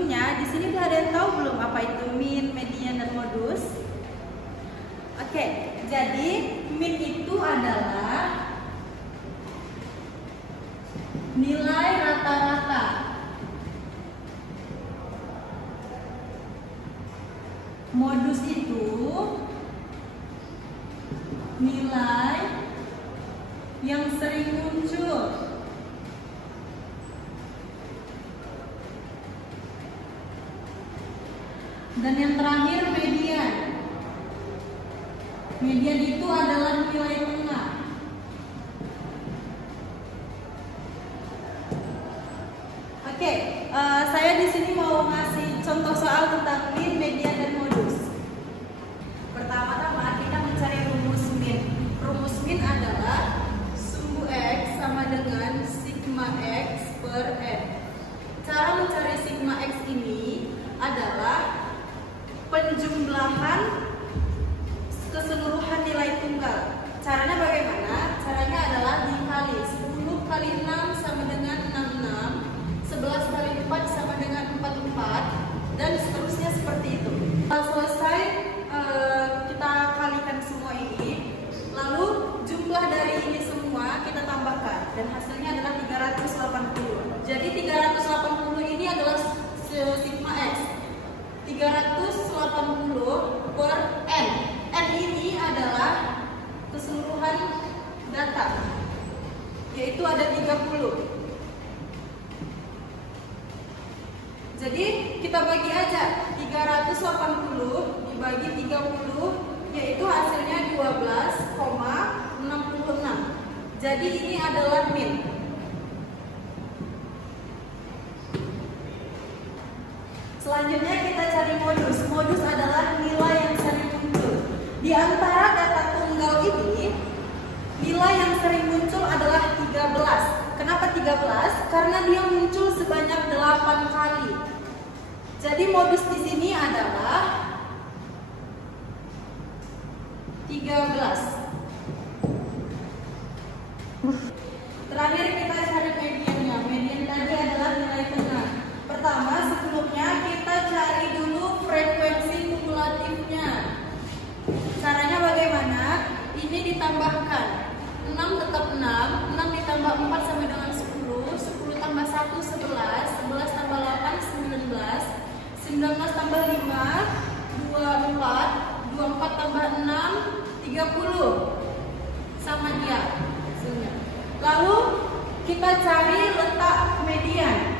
Sebelumnya di sini udah ada yang tahu belum apa itu min, median, dan modus? Oke, jadi min itu adalah nilai rata-rata. Modus itu nilai yang sering muncul. Dan yang terakhir median. Median itu adalah nilai tengah. Oke, saya di sini mau ngasih contoh soal tentang min, median, dan modus. Pertama-tama kita mencari rumus min. Rumus min adalah sumbu X sama dengan sigma X per N. Cara mencari sigma X ini adalah penjumlahan keseluruhan nilai tunggal. Caranya bagaimana? Caranya adalah dikali 10 kali 6 sama dengan 66, 11 kali 4 sama dengan 44, dan seterusnya seperti itu. Setelah selesai kita kalikan semua ini, lalu jumlah dari ini semua kita tambahkan, dan hasilnya adalah 380. Jadi 380 ini adalah sigma X. 380 per N. N ini adalah keseluruhan data, yaitu ada 30. Jadi kita bagi aja 380 dibagi 30, yaitu hasilnya 12,66. Jadi ini adalah min. Selanjutnya kita cari modus. Modus adalah nilai yang sering muncul. Di antara data tunggal ini, nilai yang sering muncul adalah 13. Kenapa 13? Karena dia muncul sebanyak 8 kali. Jadi modus di sini adalah 13. Terakhir kita cari mediannya. Median tadi adalah nilai tengah. Pertama, sebelumnya kita cari dulu frekuensi kumulatifnya. Caranya bagaimana? Ini ditambahkan 6 tetap 6, 6 ditambah 4 sama dengan 10, 10 tambah 1 11, 11 tambah 8 19, 19 tambah 5 24, 24 tambah 6 30, sama dia hasilnya. Lalu kita cari letak median.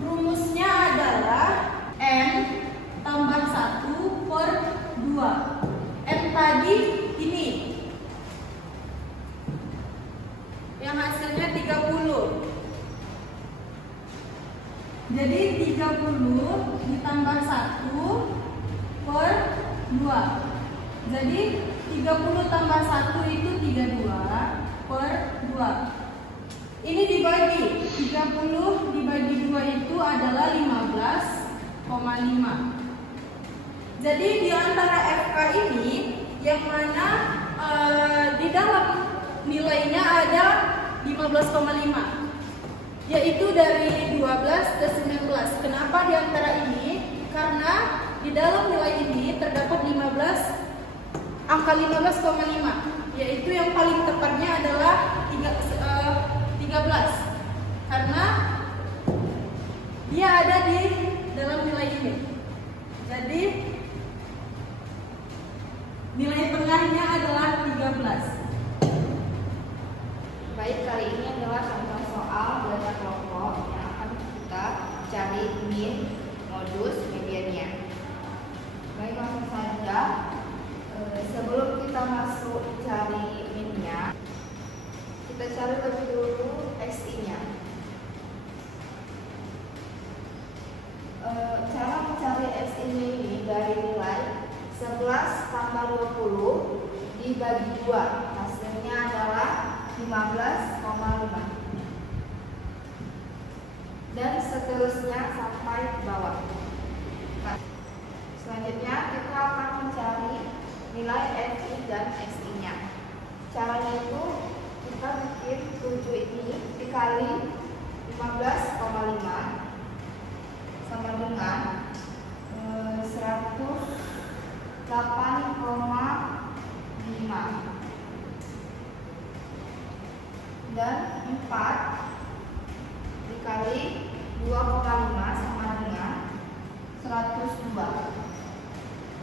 Rumusnya adalah N tambah 1 per 2. N tadi ini, yang hasilnya 30. Jadi 30 ditambah 1 per 2. Jadi 30 tambah 1 itu 32 per 2. Ini dibagi, 30 dibagi 2 itu adalah 15,5. Jadi di antara FK ini, yang mana di dalam nilainya ada 15,5, yaitu dari 12 ke 19. Kenapa di antara ini? Karena di dalam nilai ini terdapat 15, angka 15,5, yaitu yang paling tepatnya adalah 13, karena dia ada di dalam nilai ini. Jadi nilai tengahnya adalah 13. Baik, kali ini adalah contoh soal data kelompok yang akan kita cari min, modus, mediannya. Baik, langsung saja. Sebelum kita masuk cari minnya, kita cari lebih dulu XI-nya. Cara mencari XI ini dari nilai 11 tambah 20 dibagi 2, hasilnya adalah 15,5. Dan seterusnya sampai ke bawah. Selanjutnya kita akan mencari nilai NI dan XI-nya. Caranya itu kita bikin 7 ini dikali 15,5 sama dengan 108,5 dan 4 dikali 2,5 sama dengan 102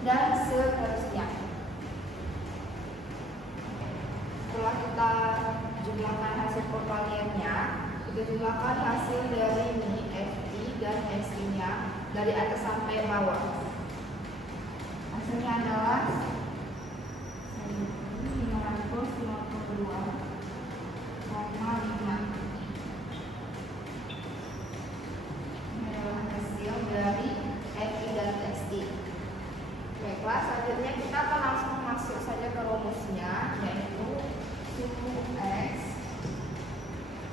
dan seterusnya. Setelah kita jumlahkan hasil perkaliannya, kita jumlahkan hasil dari ini FI dan SI nya dari atas sampai bawah. Hasilnya adalah 552,5. Ini adalah hasil dari FI dan SI. Baiklah, selanjutnya kita akan langsung masuk saja ke rumusnya, yaitu suku X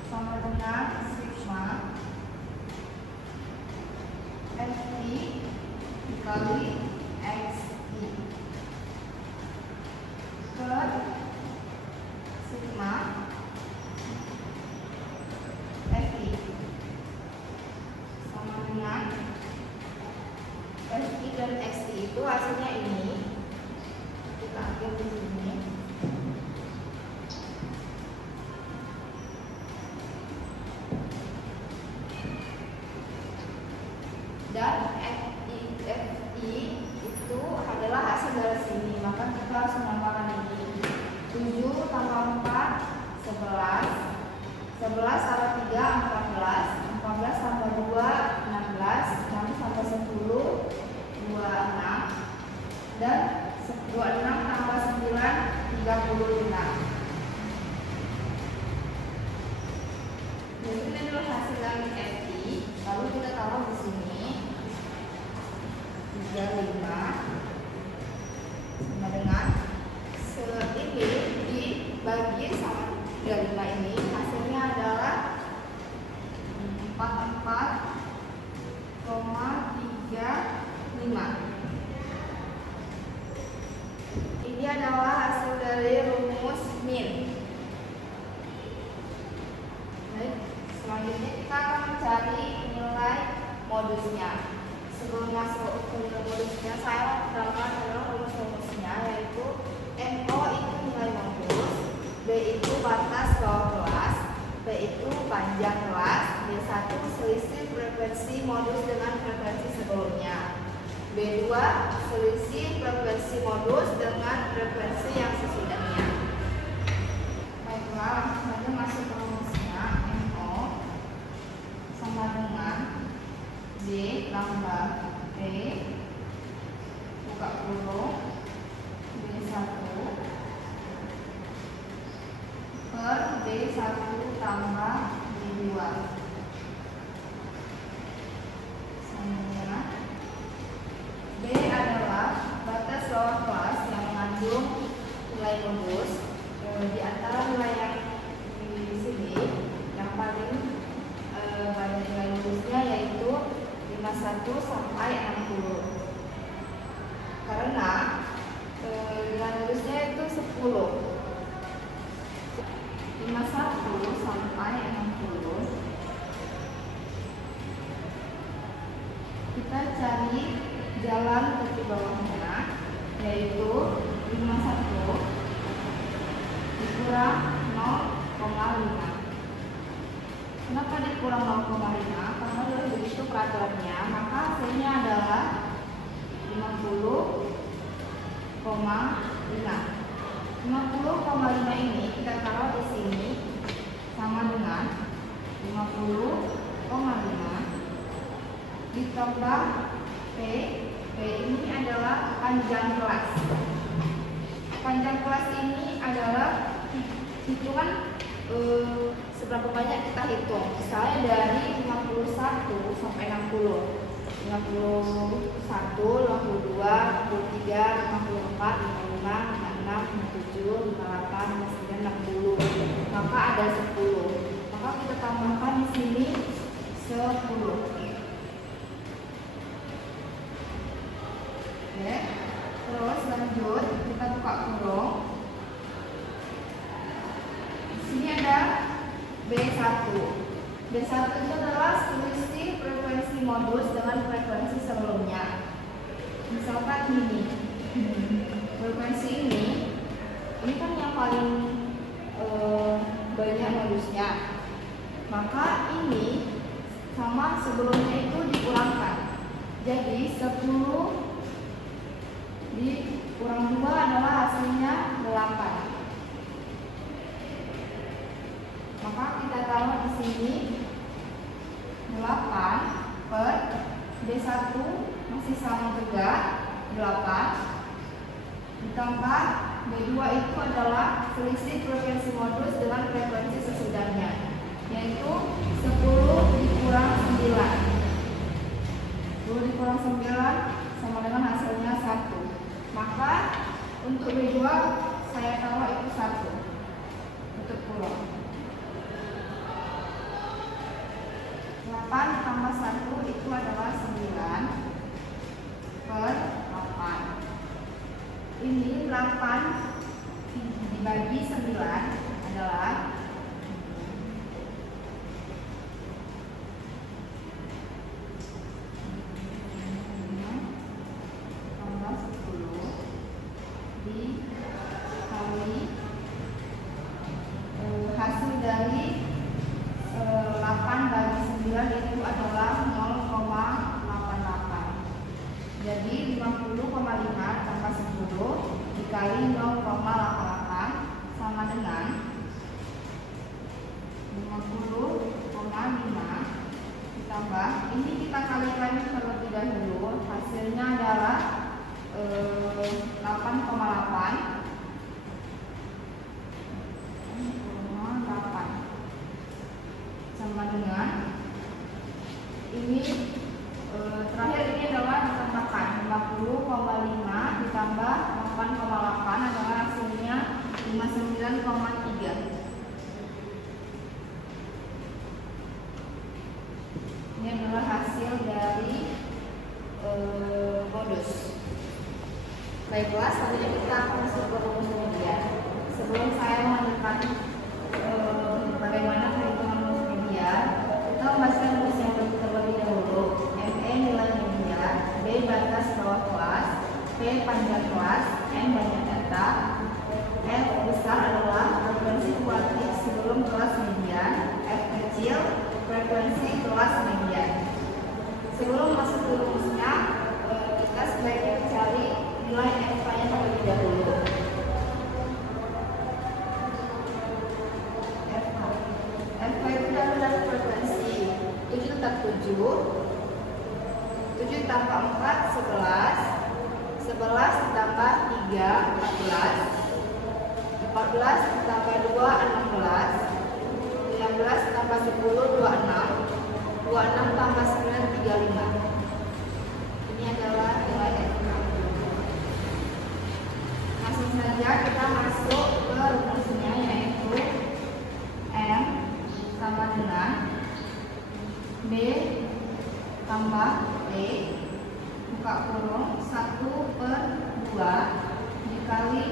sama dengan sigma FI dikali XI per sigma FI sama dengan FI dan XI itu hasilnya ini. Kita ambil di sini. Dan FI itu adalah hasil dari sini, maka kita harus menambahkan ini 7 tambah 4 11, 11 tambah 3 14, 14 tambah 2 16, 6 tambah 10 26, dan 26 tambah 9 36. Jadi ini adalah hasil dari FI. Lalu kita taruh di sini 35 sama dengan ini dibagi sama 35 ini, hasilnya adalah 44,35. Ini adalah hasil dari rumus min. Baik, selanjutnya kita akan mencari nilai modusnya. Sebelum masuk ke modusnya, saya terangkan dulu rumus-rumusnya, yaitu MO itu nilai modus, B itu batas bawah kelas, P itu panjang kelas, B1 selisih frekuensi modus dengan frekuensi sebelumnya, B2 selisih frekuensi modus dengan frekuensi yang sesudahnya. Baiklah, langsung saja masuk ke rumusnya. MO sama dengan D tambah P buka kurung B1 per B1 tambah B2 sama B adalah batas bawah kelas yang mengandung nilai modus. Di antara nilai yang di sini yang paling banyak nilai modusnya yaitu 51 sampai 60, karena nilai modusnya itu 10. 51 sampai 60 kita cari jalan ke bawahnya, yaitu 51 dikurang 0,5. Kenapa dikurang 0,5? Karena dari begitu peraturannya, maka hasilnya adalah 50,5. 50,5 ini kita taruh di sini sama dengan 50,5 ditambah P. P ini adalah panjang kelas. Panjang kelas ini adalah hitungan seberapa banyak kita hitung. Misalnya dari 51 sampai 60. 51, 52, 53, 54, 55, 56, 57, 58, 59, 60. Maka ada 10. Maka kita tambahkan di sini 10. Oke. Terus lanjut kita buka kurung. Di sini ada B B1. B1 itu adalah selisih frekuensi modus dengan frekuensi sebelumnya. Misalkan ini, frekuensi ini kan yang paling banyak modusnya. Maka ini sama sebelumnya itu dikurangkan. Jadi 10 dikurang 2 adalah hasilnya 8. Maka kita taruh di sini 8 per B1 masih sama juga 8 ditambah B2 itu adalah selisih frekuensi modus dengan frekuensi sesudahnya, yaitu 10 dikurang 9. 10 dikurang 9 sama dengan hasilnya 1. Maka untuk B2 saya taruh itu 1 untuk pulau. 8 tambah 1 itu adalah 9 per 8. Ini 8 dibagi 9 adalah 10 dikali hasil dari 8 bagi 9 itu adalah 0,88. Jadi 50,5 tambah 10 dikali 0,88 sama dengan 50,5 ditambah ini kita kalikan terlebih dahulu, hasilnya adalah 8,8 sama dengan ini terakhir ini adalah ditambahkan 50,5 ditambah 8,8 adalah hasilnya 59,3. Ini adalah hasil dari modus. Baiklah, selanjutnya kita masuk ke rumus media. Sebelum saya melanjutkan bagaimana perhitungan rumus media, kita membahaskan rumus yang terlebih dahulu. ME nilai media, B batas bawah kelas, P panjang kelas, M banyak data, F besar adalah frekuensi kualitatif sebelum kelas median, F kecil frekuensi kelas median. Sebelum masuk ke rumusnya, kita sebaiknya mencari nilai F-nya terlebih dahulu. F itu dari frekuensi 7 tetap 7 ditambah 4 11 11 ditambah 3 14 ditambah 2 16 16 tambah 10 26 26 tambah 9 35. Ini adalah nilai F. Langsung saja kita masuk ke rumusnya, yaitu M sama dengan B tambah P buka kurung 1 per 2 dikali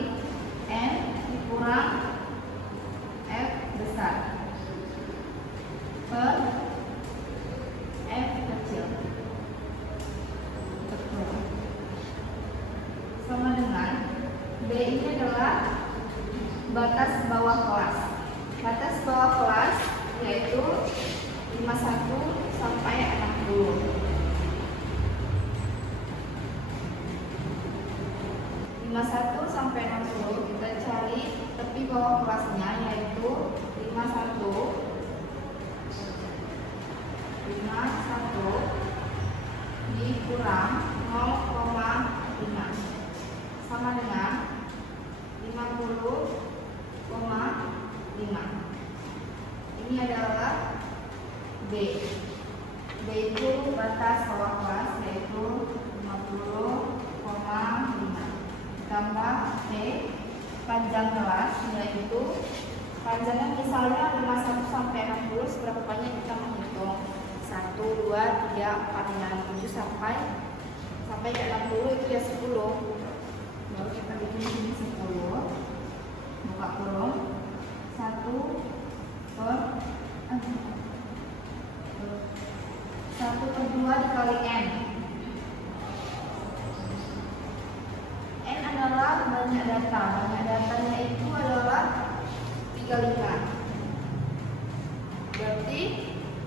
N dikurang F besar per F kecil sama dengan B ini adalah batas bawah kelas. Batas bawah kelas yaitu 51 sampai 60. 51 sampai 60 kita cari tepi bawah kelasnya, yaitu 51 dikurang 0,5 sama dengan 50,5. Ini adalah B. B itu batas bawah kelas, yaitu 50,5 ditambah P panjang kelas, yaitu panjangnya misalnya 51 sampai 60, seberapa banyak kita menghitung 1, 2, 3, 4, 5, 7 sampai ke 60 itu ya 10. Baru kita bikin sini 10 buka kurung 1 per 1/2 dikali N. N adalah banyak data. Banyak datanya itu adalah 35. Berarti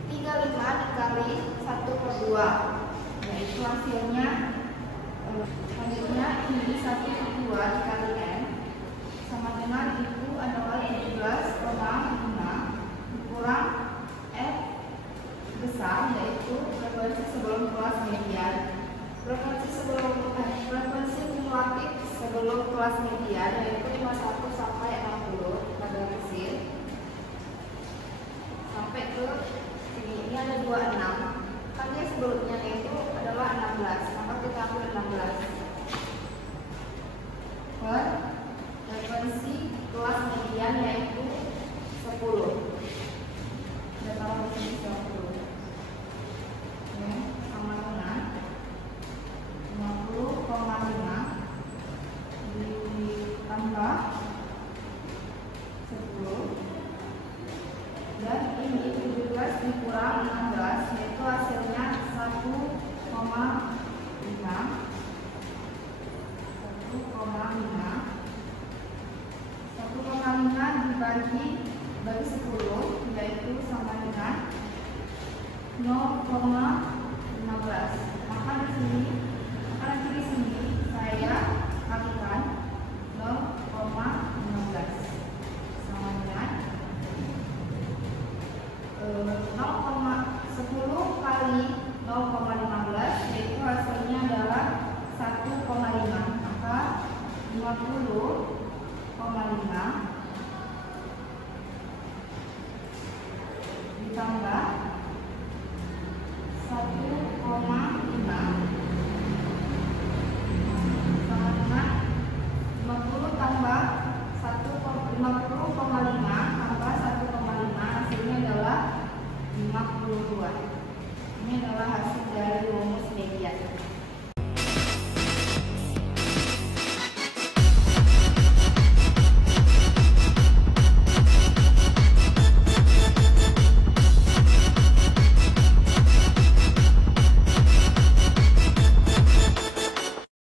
35 dikali 1/2, yaitu hasilnya ini 1/2 dikali N sama dengan itu adalah 17,5 dikurang F besar, yaitu frekuensi sebelum kelas median. Frekuensi kumulatif sebelum kelas median yaitu 51 sampai 60 pada kecil sampai ke sini. Ini ada 26. Kan dia sebelumnya itu adalah 16, maka kita ambil 16 per frekuensi kelas median yaitu 10. Kita taruh di sini 10. Oke, sama dengan 50,5 ditambah 10, dan ini 17 dikurang 16, yaitu hasilnya 1,5 dibagi 10, yaitu sama dengan 0,15. Maka di sini saya kalikan 0,15 sama dengan 10 kali 0,15, yaitu hasilnya adalah 1,5. Maka 50,5 ditambah